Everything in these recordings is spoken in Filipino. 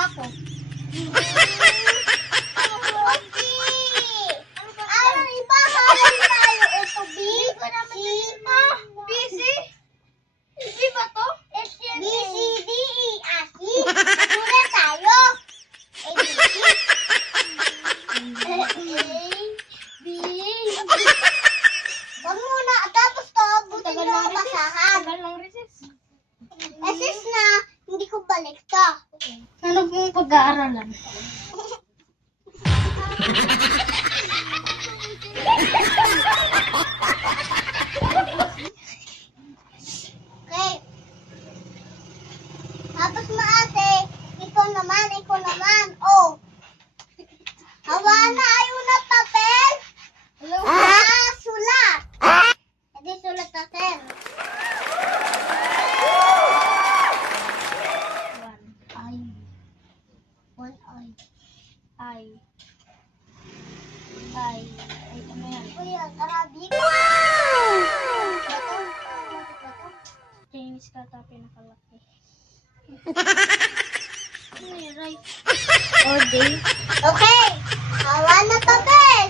pala ako. Wag muna, tapos to, buti Tagal na ng basahan. Tagal ng recess. Assist na, hindi ko balik to. Ano pong pag-aaralan? Okay. Tapos maate, ikaw naman. Oh. Hawa na ayaw na papel. Sulat. Hindi sulat natin. One eye. Ay, ano yan? Kuya, Arabic. Chinese ka ta pinakalaki. Right. All day. Okay. Hawa na papel.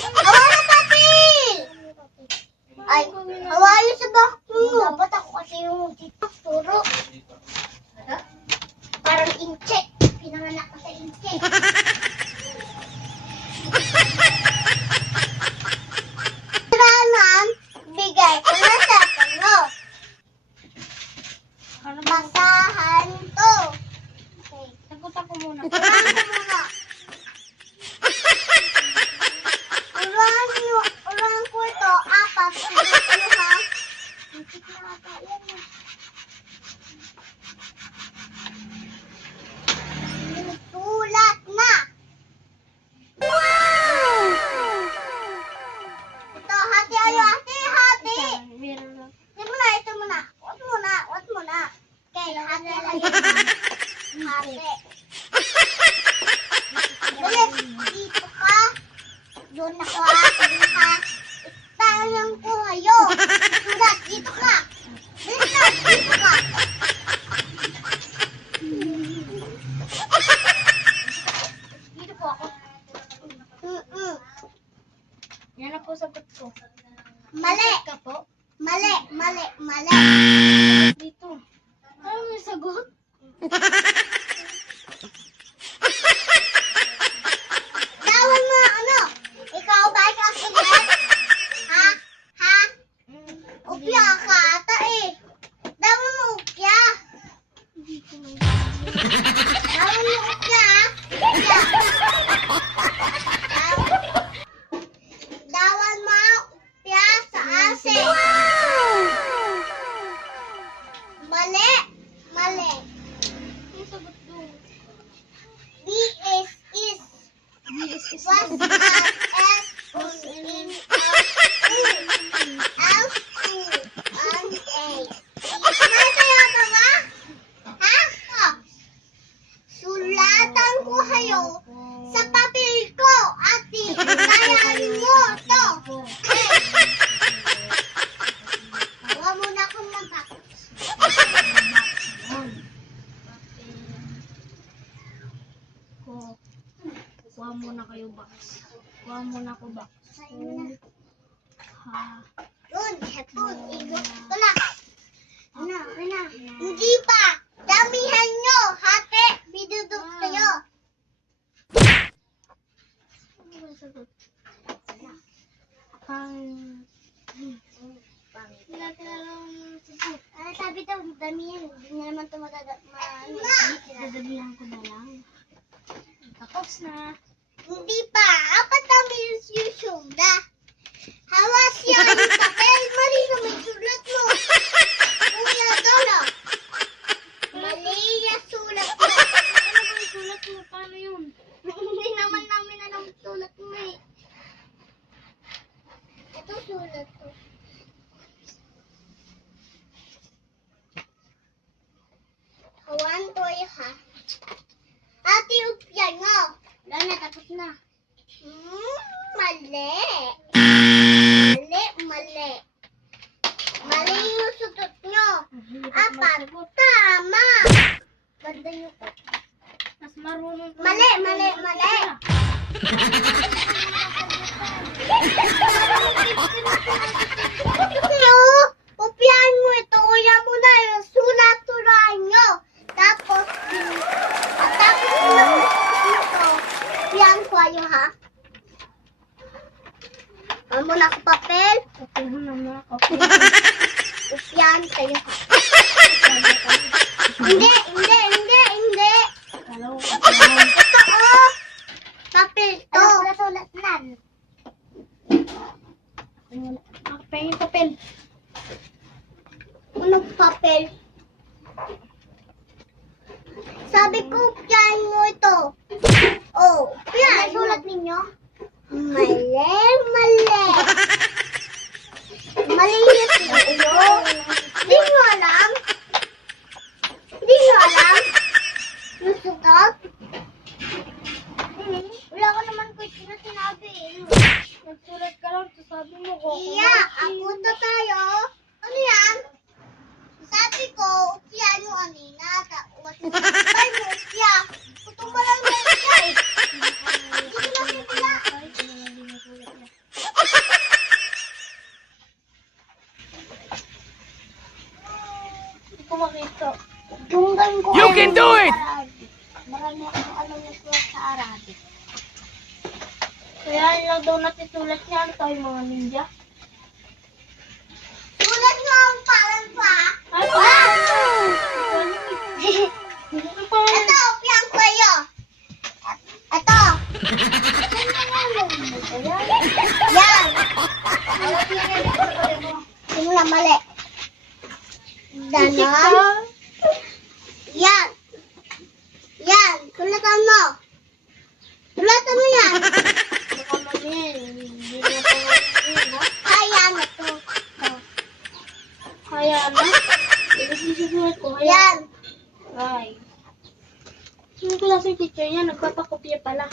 Hawa na papel. Ay, hawa yun sa back mo. Dapat ako kasi yung turo. Parang inche. Pinanganak ko sa inche. Kailangan bigay ko na sa tango. Ano ba? Basahan to. Okay. Sagot ako muna. Ulan ko muna. Ulan ko ito. 4. Sagot nyo ha. Hindi ko nakaka yan eh. Sulat na. Ito, hati ayo, hati. Meron lang. Ito muna. What muna. Okay, hati lagi. Hati. Bilis, dito ka. Doon ako ha. Dito ka. Tangan ko kayo. Sulat, dito ka. Bilis na, dito ka. Dito po ako. Yan na po sagot ko. Mali. Ka po. Mali. Dito. Ano may sagot? Dawal mo ano? Ikaw ba kasulat? Ha? Upya ka ata eh. Dawal mo upya. Hindi ko may Dawal mo upya. Upya. Dawal mo upya sa asin. Mali. Yung sagot doon. B is is. Was at S was in L and A. Masaya ka ba? Ha? Sulatan ko kayo sa papel ko at kaya mo to. Huwag mo na akong magtapos. Kuha muna kayo box. Kuha muna ko box. Ha. Yun, hepon, igo. Ito na. Ano? Hindi pa. Damihan nyo. Hati. Bidudok kayo. Ano ba yung sagot? Pang... Wala ka na lang sagot. Sabi daw, damihan. Hindi na naman ito Dadalihan ko na lang. Tapos na. Hindi pa. Apat dami yung suda. Hawas yan. Papel. Mali na may sulat mo. Kuya, Dolo. Mali yung sulat mo. Ano ba yung sulat mo? Paano yun? Hindi naman namin alam sulat mo eh. Ito sulat ko. Hawan toy ha. Ate, upyan mo. Wala na, tapos na. Mali. Mali yung sutot nyo. Apat. Tama. Ganda nyo po. No, kopyahan mo ito. Kuya mo na yung sulat-turahan nyo. Tapos yung ito, kopyahan ko kayo, ha? Ano mo na ako papel? Kapilhan na mga kapil. Kopyahan kayo. Hindi. Dalawa. Ito, oh. Papel to. Ano sulat nan? Papel, papel. Anong papel? Sabi ko, kopyahan mo ito. Oh, kopyahan. Ano sulat ninyo? Mali. Mali yun. Di nyo alam? Yung sugat? Wala ko naman ko sinabi. Nagsulat ka lang, sabi mo ko. Iya, ako to tayo. Ano yan? Sabi ko, yan yung anina. Tapos, sabay mo, yan. Putong ba lang yung yan? Hindi ko lang nila. Hindi ko makita. Tunggan ko. You can do it! Marami akong alam na sulat sa Arabic. Kaya lang daw natin sulat niya. Ano tayo mga ninja? Sulat mo ang parang pa. Ay, Ito, piyang ko kayo. Ito. Yan. Simula mali. Ganon. Yan. Sulatan mo. Sulatan mo yan. Kaya na to. Kaya na? Susulat ko. Kaya. Yan. Ay. Sino klase teacher niya? Nagpapakopya pala.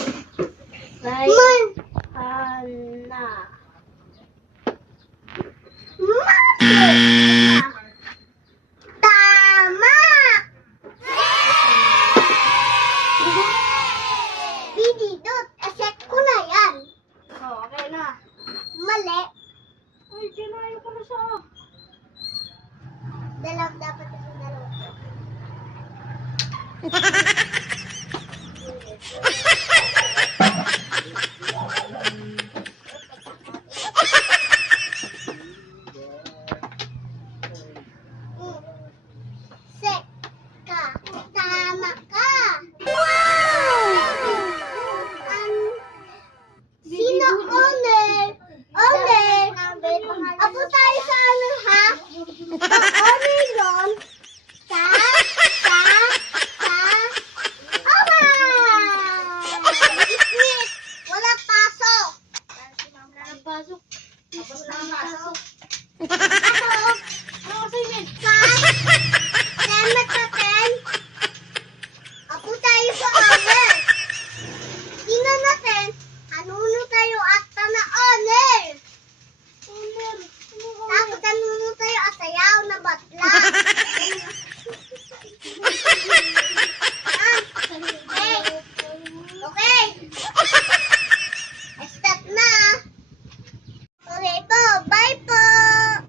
Ay. Man. Hana. Tama. Bididot. Aset ko na yan. Oh, okay na. Mali. Ay, kinayo ko na siya. Dalawang dapat ito dalawa. Seka. Tama ka. Wow! Sino owner? Owner. Apo tayo sa ano, ha?